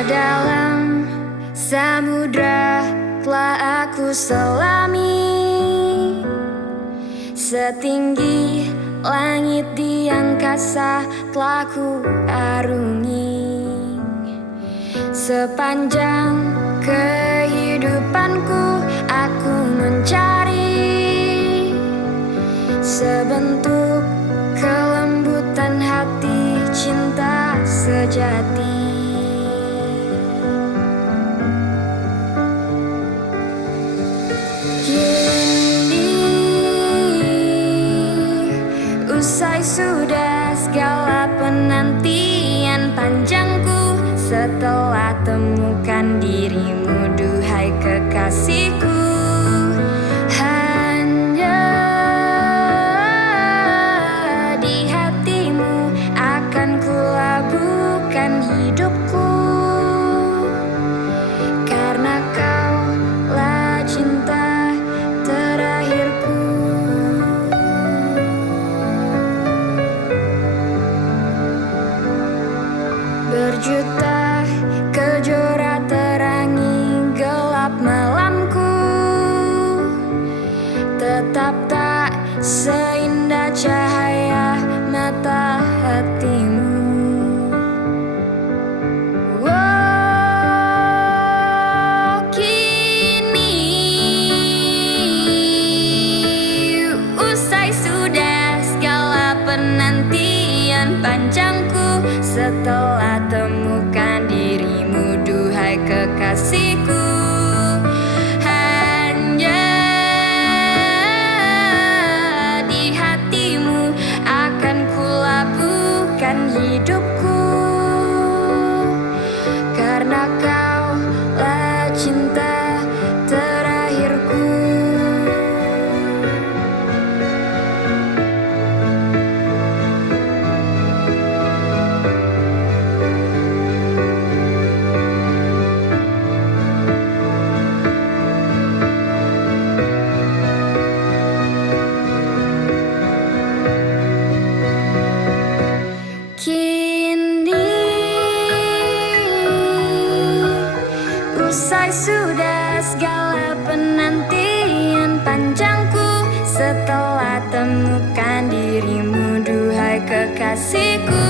Sedalam samudra telah aku selami, setinggi langit di angkasa telah ku arungi. Sepanjang kehidupanku aku mencari sebentuk kelembutan hati cinta sejati. Usai sudah segala penantian panjangku, setelah temukan dirimu, duhai kekasihku. Hanya di hatimu akan kulabuhkan hidupku, karena kaulah cinta terakhirku. Berjuta kejora terangi gelap malamku, tetap tak seindah cahaya mata hatimu. Kini usai sudah segala penantian panjangku, setelah temukan dirimu, duhai kekasihku. Hanya di hatimu akan kulabuhkan hidupku, karena kaulah cinta terakhirku. Usai sudah segala penantian panjangku, setelah temukan dirimu, duhai kekasihku.